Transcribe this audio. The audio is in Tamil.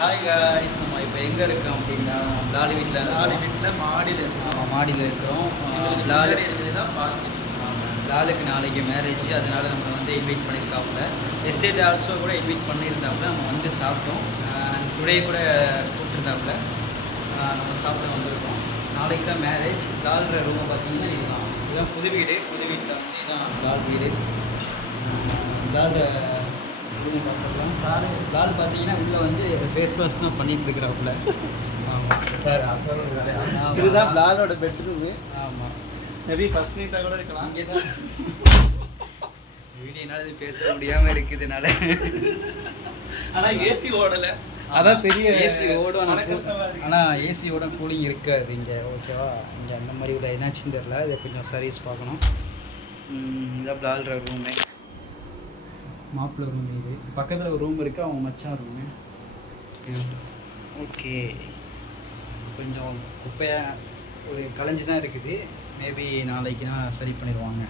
ஹாய் காய்ஸ், நம்ம இப்போ எங்கே இருக்கோம் அப்படின்னா லாலி வீட்டில் மாடியில் மாடியில் இருக்கிறோம். லாலு இருக்குதுன்னா லாலுக்கு நாளைக்கு மேரேஜ், அதனால் நம்ம வந்து இன்வைட் பண்ணியிருக்காப்புல. எஸ்டேட் ஆல்சோ கூட இன்வைட் பண்ணியிருந்தாப்புல. நம்ம வந்து சாப்பிட்டோம். டுடே கூட கூப்பிட்டுருந்தாப்புல. நம்ம சாப்பிட வந்திருக்கோம். நாளைக்கு தான் மேரேஜ். லால்ற ரூமை பார்த்தீங்கன்னா இதுதான் புது வீடு. புது வீட்டில் வந்து இதுதான் லால் வீடு. லால்ற ரூம் பார்த்துக்கலாம். லால் பார்த்தீங்கன்னா உள்ளே வந்து ஃபேஸ் வாஷ் தான் பண்ணிகிட்டு இருக்கிறாப்புல. ஆமாம் சார், இதுதான் லாலோட பெட்ரூமு. ஆமாம், மேபி ஃபர்ஸ்ட் நைட்டாக கூட இருக்கலாம். இங்கே தான் வீடியோனால இது பேச முடியாமல் இருக்குதுனால. ஆனால் ஏசி ஓடலை, அதான் பெரிய ஏசி ஓடும். ஆனால் ஏசியோட கூலிங் இருக்காது இங்கே, ஓகேவா? இங்கே அந்த மாதிரி உள்ள என்னாச்சுன்னு தெரில. இதை கொஞ்சம் சர்வீஸ் பார்க்கணும். இதான் லால்ற ரூமு, மாப்பிள்ளை ரூம். இது பக்கத்தில் ஒரு ரூம் இருக்குது, அவங்க மச்சான் ரூமு. ஓகே, கொஞ்சம் குப்பையாக ஒரு கலைஞ்சி தான் இருக்குது. மேபி நாளைக்குனா சரி பண்ணிடுவாங்க.